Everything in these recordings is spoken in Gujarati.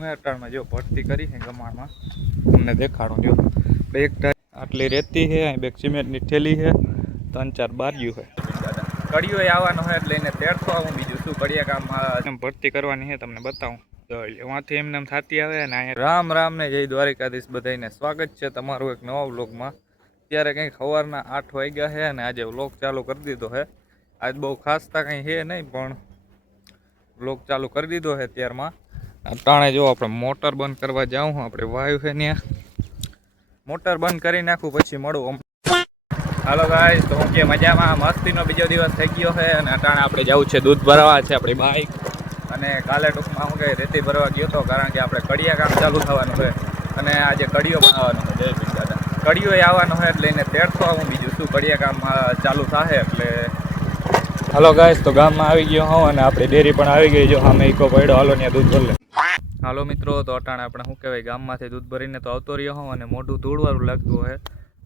હું અટાણમાં જો ભરતી કરી છે ગમાણમાં તમને દેખાડું જો એક આટલી રેતી છે અહીં બેગ સિમેન્ટની થેલી છે 3-4 બારીઓ છે કડીઓ આવવાનો હોય એટલે એને તેડતો આવું બીજું શું કડિયા કામ ભરતી કરવાની છે તમને બતાવું વાંથી એમને એમ થતી આવે ને અહીંયા રામ રામ ને જય દ્વારિકાધીશ બધાને સ્વાગત છે તમારું એક નવા વ્લોગમાં અત્યારે કંઈક સવારના 8 વાગ્યા છે અને આજે વ્લોગ ચાલુ કરી દીધો છે આજ બહુ ખાસતા કંઈ છે નહીં પણ વ્લોગ ચાલુ કરી દીધો છે ત્યારમાં ટાણે જો આપણે મોટર બંધ કરવા જાઉં આપણે વાયુ છે ત્યાં મોટર બંધ કરી નાખું પછી મળું હાલો ગાઈસ તો હું કે મજામાં મસ્તીનો બીજો દિવસ થઈ ગયો છે અને અટાણે આપણે જવું છે દૂધ ભરવા છે આપણી બાઈક અને કાલે ટૂંકમાં હું કે રેતી ભરવા ગયો હતો કારણ કે આપણે કડિયા કામ ચાલુ થવાનું છે અને આજે કડીઓ બનાવવાનું છે જય ભીમ દાદા કડીઓ આવવાનો હોય એટલે એને તેડતો આવું બીજું શું કડિયા કામ ચાલુ થાય એટલે હાલો ગાઈસ તો ગામમાં આવી ગયો હું અને આપણી ડેરી પણ આવી ગઈ જો સામે ઈકો પડ્યો હાલો ત્યાં દૂધ ભરી લે હાલો મિત્રો તો અટાણે આપણે શું કહેવાય ગામમાંથી દૂધ ભરીને તો આવતો રહ્યો હું અને મોઢું ધૂળવાળું લાગતું હોય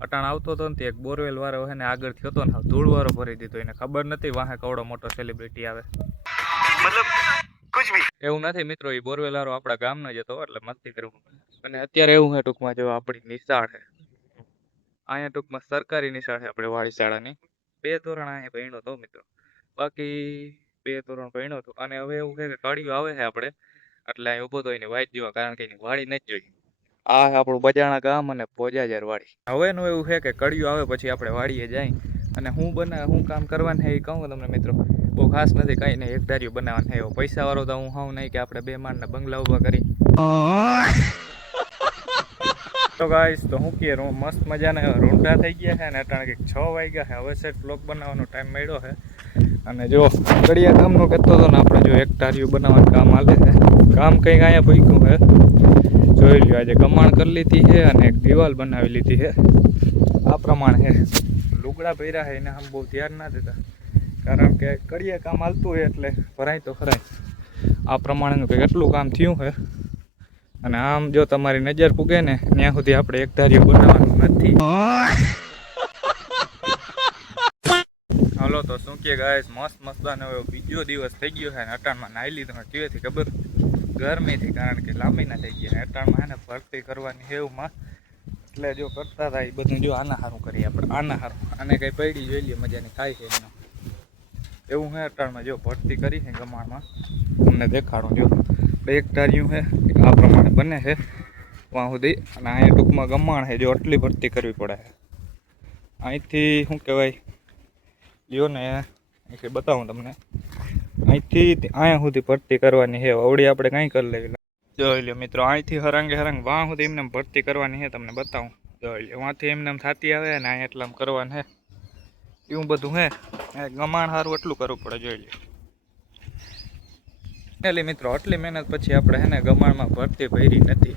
અટાણ આવતો હતો ને એક બોરવેલ વાળો હોય ને આગળ થયો હતો ને ધૂળવાળો ભરી દીધો એને ખબર નથી વાહે કવડો મોટો સેલિબ્રિટી આવે મતલબ કુછ ભી એવું નથી મિત્રો એ બોરવેલ વાળો આપણા ગામનો જ હતો એટલે મસ્તી કરવું અને અત્યારે એવું છે ટૂંકમાં જો આપણી નિશાળ છે અહીંયા ટૂંકમાં સરકારી નિશાળ છે આપણે વાડી શાળાની 2 ધોરણ અહીંયા ભણ્યો હતો મિત્રો બાકી 2 ધોરણ ભણ્યો હતો અને હવે એવું છે કે કડીઓ આવે છે આપણે એટલે અહીં ઊભો તો એની વાઈટ જોવા કારણ કે એની વાડી નથી જોઈ આ આપણું બજાણા ગામ અને પોજાજર વાડી હવેનું એવું છે કે કડીઓ આવે પછી આપણે વાડીએ જાય અને હું કામ કરવાનું છે એ કહું તમને મિત્રો બહુ ખાસ નથી કંઈ નહીં એક ધાર્યું બનાવવાનું છે એવો પૈસાવાળો તો હું હોઉં નહીં કે આપણે 2 માળના બંગલા ઊભા કરી તો ગાઈસ તો હું કે મસ્ત મજાના રૂંઢા થઈ ગયા છે અને અટાણે કંઈક 6 વાગ્યા છે હવે સેટ બ્લોગ બનાવવાનો ટાઈમ મળ્યો છે અને જો કડિયા કામનું કહેતો હતો ને આપણે જો એક ધાર્યું બનાવવાનું કામ હાલે છે કામ કંઈક અહીંયા ભૂખ્યું છે જોઈ લ્યો આજે કમાણ કરી લીધી છે અને એક દિવાલ બનાવી લીધી છે આ પ્રમાણે છે લુગડા ભર્યા છે એને આમ બહુ ધ્યાન ના દેતા કારણ કે કડિયા કામ હાલતું હોય એટલે ભરાય તો ખરાય આ પ્રમાણેનું કંઈક એટલું કામ થયું છે અને આમ જો તમારી નજર પૂગે ને ત્યાં સુધી આપણે એક ધાર્યું બનાવવાનું નથી હાલો તો શું કે ગાઈસ મસ્ત મસ્તાનો બીજો દિવસ થઈ ગયો છે અને અટાણમાં નાહી લીધો કેવીથી ખબર ગરમીથી કારણ કે લાંબી ના થઈ ગયા અટાણમાં છે ને ભરતી કરવાની હેવમાં એટલે જો કરતા હતા એ બધું જો આના સારું કરીએ આપણે આના સારું આને કંઈ પડી જોઈ લઈએ મજાની થાય છે એનો એવું છે અટાણમાં જો ભરતી કરી છે ગમાણમાં તમને દેખાડું જો એક ધાર્યું છે આ પ્રમાણે બને છે ત્યાં સુધી અને અહીંયા ટૂંકમાં ગમાણ છે જો આટલી ભરતી કરવી પડે છે અહીંથી શું કહેવાય લ્યો ને અહીંથી બતાવું તમને અહીંથી અહીંયા સુધી ભરતી કરવાની છે અવડી આપણે કાંઈ કરી લેવી જોઈ લો મિત્રો અહીંથી હરંગે વાં સુધી એમને ભરતી કરવાની છે તમને બતાવું જોઈ લો વાંથી એમને થતી આવે ને અહીંયા એટલામ કરવાનું છે એવું બધું હે ગમાણ સારું એટલું કરવું પડે જોઈ લો એટલે મિત્રો આટલી મહેનત પછી આપણે હે ને ગમાણમાં ભરતી ભરી નથી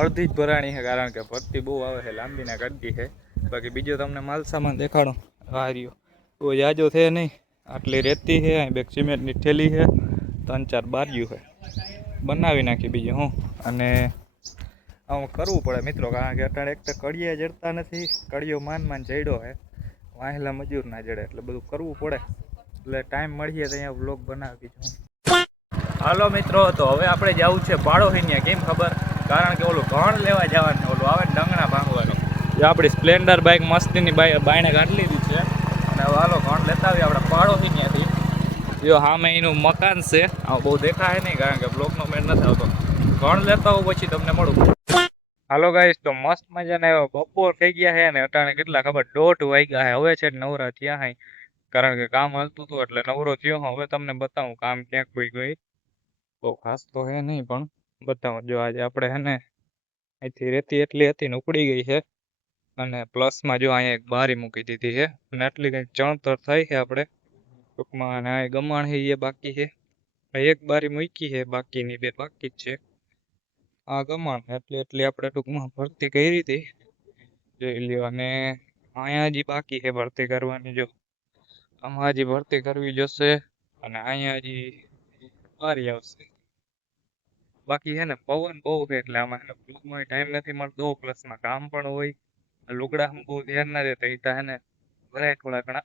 અડધી જ ભરાણી છે કારણ કે ભરતી બહુ આવે છે લાંબીના કરતી છે બાકી બીજો તમને માલ સામાન દેખાડો આ રહ્યો બહુ જાજો છે નહીં આટલી રેતી છે અહીં બેગ સિમેન્ટની થેલી છે 3-4 બારીઓ છે બનાવી નાખી બીજું હું અને આમ કરવું પડે મિત્રો કારણ કે અત્યારે એક તો કડિયા જડતા નથી કડિયો માન જડ્યો છે વાહેલા મજૂર ના જડે એટલે બધું કરવું પડે એટલે ટાઈમ મળીએ તો અહીંયા વ્લોગ બનાવી દીધું હાલો મિત્રો તો હવે આપણે જવું છે પાડોશીન્યા કેમ ખબર કારણ કે ઓલું ઘણ લેવા જવાનું ઓલું આવે ડંગણા ભાંગવાનું જે આપણી સ્પ્લેન્ડર બાઇક મસ્તીની બાયણે કાઢી લીધી છે અને હવે હાલો ઘણ લેતા આવીએ આપણે પાડોશીન્યાથી જો સામે એનું મકાન છે આ બહુ દેખાય નહીં કારણ કે બ્લોકનો મેળ નથી આવતો ઘણ લેતા આવું પછી તમને મળું હાલો ગાઈસ તો મસ્ત મજાને બપોર થઈ ગયા છે ને અટાણે કેટલા ખબર 1:30 વાગ્યા છે હવે છે નવરા થયા hay કારણ કે કામ હાલતું હતું એટલે નવરો થયો હવે તમને બતાવું કામ ક્યાંક કોઈ ગઈ બહુ ખાસ તો હે નહીં પણ બતાવું જો આજે આપણે હે ને અહીંથી રેતી એટલી હતી ને ઉપડી ગઈ છે અને પ્લસમાં જો અહીંયા એક બારી મૂકી દીધી છે અને આટલી કંઈક ચણતર થઈ છે આપણે ટૂંકમાં અને આ ગમાણ છે એ બાકી છે એક બારી મૂકી છે બાકીની 2 બાકી જ છે આ ગમાણ એટલી આપણે ટૂંકમાં ભરતી કરી હતી જોઈ લ્યો અને અહીંયા હજી બાકી છે ભરતી કરવાની જો આમાં હજી ભરતી કરવી જશે અને અહીંયા હજી બારી આવશે બાકી છે ને પવન બહુ છે એટલે આમાં ટાઈમ નથી મળતો પ્લસમાં કામ પણ હોય લુગડા બહુ ધ્યાન ના દેતા એ હે ને ભરાય થોડા ઘણા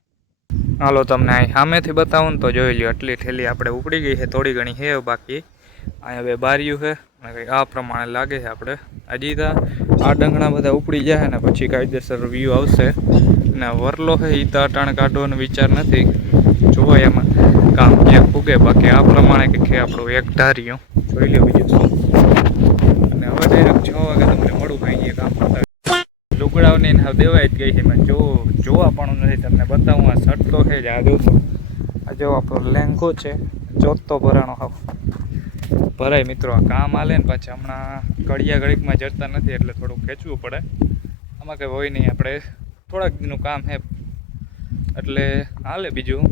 હાલો તમને અહીં સામેથી બતાવું ને તો જોઈ લ્યો આટલી થેલી આપણે ઉપડી ગઈ છે થોડી ઘણી છે બાકી અહીંયા બે બારીયું છે અને કંઈક આ પ્રમાણે લાગે છે આપણે હજી તો આ ડંગણા બધા ઉપડી જાય ને પછી કાયદેસર વ્યૂ આવશે ને વરલો છે એ તો અટાણે કાઢવાનો વિચાર નથી જોવાય એમાં કામ ક્યાં ફૂગે બાકી આ પ્રમાણે કંઈક આપણું એક ધાર્યું જોઈ લો બીજું શું અને હવે ડાયરેક્ટ 6 વાગે તમને મળું ભાઈ કામ કરતા લુગડાઓની હવે દેવાય જ ગઈ છે મેં જોવા પણ નથી તમને બતાવું આ શર્ટ તો છે જ આ જોશો આ જો આપણો લેંઘો છે ચોથો ભરાણો હાવ ભરાય મિત્રો આ કામ હાલે ને પાછા હમણાં ઘડિયા ઘડીકમાં જડતા નથી એટલે થોડું ખેંચવું પડે આમાં કંઈ હોય નહીં આપણે થોડાક દિનનું કામ છે એટલે હાલે બીજું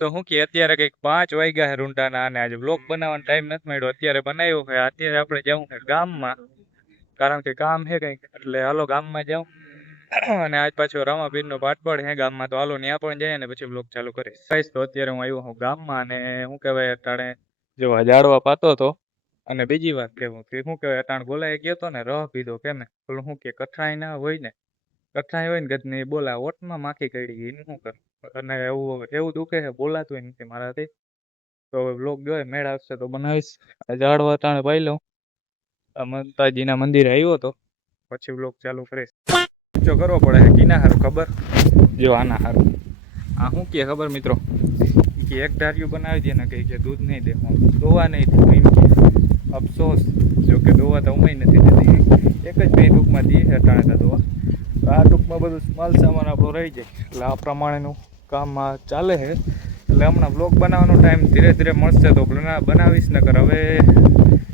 તો શું કે અત્યારે કંઈક 5 વાગ્યા છે રૂંઢાના અને આજે બ્લોગ બનાવવાનો ટાઈમ નથી મળ્યો અત્યારે બનાવ્યો છે અત્યારે આપણે જવું છે ગામમાં કારણ કે કામ છે કંઈક એટલે હાલો ગામમાં જાઉં અને આજ પાછો રામાપીરનો પાઠ પડે છે ગામમાં તો હાલો ત્યાં પણ જાય ને પછી બ્લોગ ચાલુ કરીશ તો અત્યારે હું આવ્યો હું ગામમાં અને શું કહેવાય અટાણે જો ઝાડવા પાતો હતો અને બીજી વાત કહેવું કે શું કહેવાય અટાણ બોલાય ગયો હતો ને રહ પીધો કેમ પેલું શું કે કઠણાઈ ના હોય ને કઠણાઈ હોય ને ગદની બોલા ઓટમાં માખી કરી ગઈ શું કર અને એવું દુખે છે બોલાતું નથી મારાથી તો હવે બ્લોગ જોઈએ મેળ આવશે તો બનાવીશ ઝાડવા અટાણે પાઈ લઉં માતાજીના મંદિરે આવ્યો હતો પછી બ્લોગ ચાલુ કરીશ જો કરવો પડે છે કીના સારું ખબર જો આના સારું આ શું કે ખબર મિત્રો કે એક ધાર્યું બનાવી દે ને કે દૂધ નહીં દે દોવા નહીં દે એમ કે અફસોસ જો કે દોવા તો ઉમેય નથી દેતી એક જ બે ટૂંકમાં દે છે અટાણે દોવા તો આ ટૂંકમાં બધું માલ સામાન આપણો રહી જાય એટલે આ પ્રમાણેનું કામમાં ચાલે છે એટલે હમણાં બ્લોગ બનાવવાનો ટાઈમ ધીરે ધીરે મળશે તો બનાવીશ નકર હવે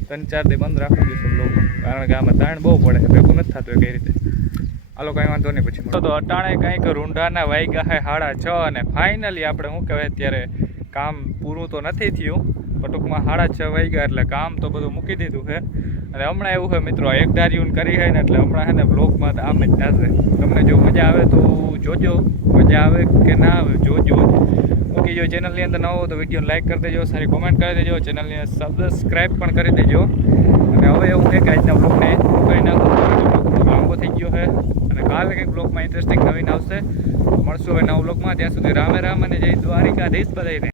3-4 દી બંધ રાખી દઈશું બ્લોગ કારણ કે આમાં તાણ બહુ પડે ભેગું નથી થતું કઈ રીતે હાલો કાંઈ વાંધો નહીં પછી તો અટાણે કંઈક રૂંઢાના વાગ્યા છે 6:30 અને ફાઇનલી આપણે શું કહેવાય અત્યારે કામ પૂરું તો નથી થયું પણ ટૂંકમાં 6:30 વાગ્યા એટલે કામ તો બધું મૂકી દીધું છે અને હમણાં એવું છે મિત્રો એક ધાર્યું કરી છે ને એટલે હમણાં છે ને બ્લોગમાં આમ જ થશે તમને જો મજા આવે તો જોજો મજા આવે કે ના આવે જોજો ઓકે જો ચેનલની અંદર ન હો તો વિડીયો લાઈક કરી દેજો સારી કોમેન્ટ કરી દેજો ચેનલને સબસ્ક્રાઈબ પણ કરી દેજો અને હવે એવું છે કે આજના બ્લોગને કરી નાખું લાંબો થઈ ગયો છે અને કાલે કંઈક બ્લોગમાં ઇન્ટરેસ્ટિંગ નવીન આવશે મળશું હવે નવા બ્લોગમાં ત્યાં સુધી રામે રામ અને જય દ્વારિકાધીશ બધાને